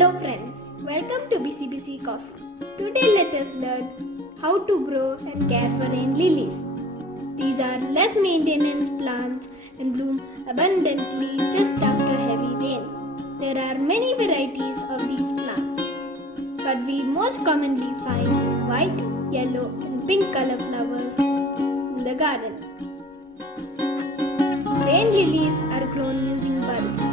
Hello friends, welcome to Bisi Coffee. Today let us learn how to grow and care for rain lilies. These are less maintenance plants and bloom abundantly just after heavy rain. There are many varieties of these plants, but we most commonly find white, yellow and pink color flowers in the garden. Rain lilies are grown using bulbs.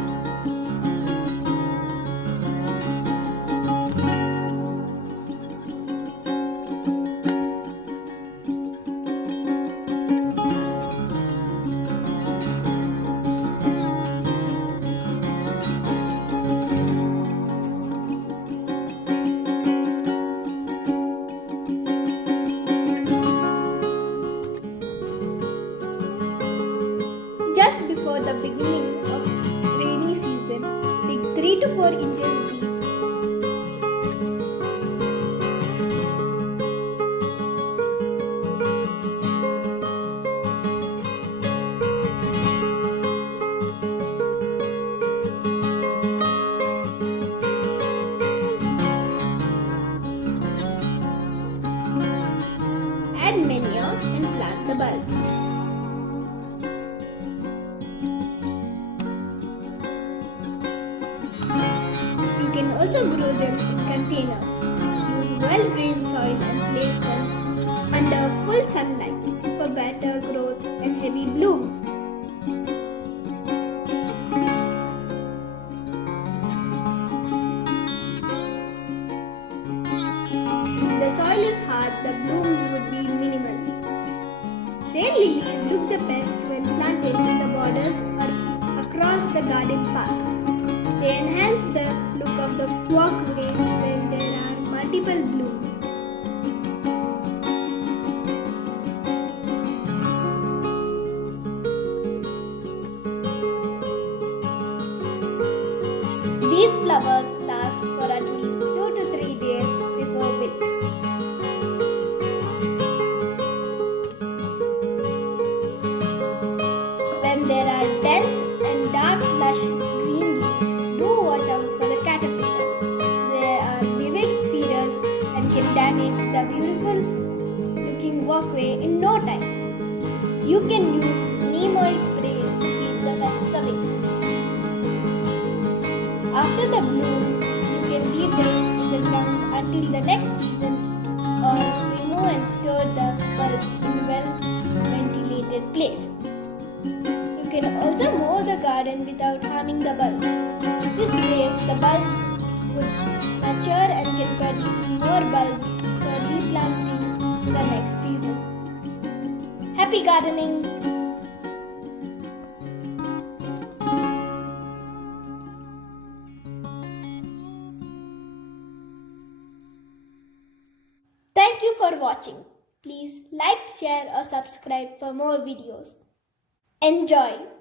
Just before the beginning of rainy season, dig 3 to 4 inches deep. Add manure and plant the bulbs. You can also grow them in containers. Use well-drained soil and place them under full sunlight for better growth and heavy blooms. If the soil is hard, the blooms would be minimal. Rain lilies look the best when planted in the borders or across the garden path. They enhance the look of the walkway when there are multiple blooms. These flowers last for at least 2 to 3 days before wilt. When there are dense and dark lush green leaves, do watch out for the caterpillar. They are vivid feeders and can damage the beautiful looking walkway in no time. You can use neem oil spray to keep the pests away. After the blooms, you can leave them in the ground until the next season or remove and store the bulbs in a well-ventilated place. You can also mow the garden without harming the bulbs. This way, the bulbs would mature and can produce more bulbs for replanting the next season. Happy gardening! Thank you for watching. Please like, share or subscribe for more videos. Enjoy!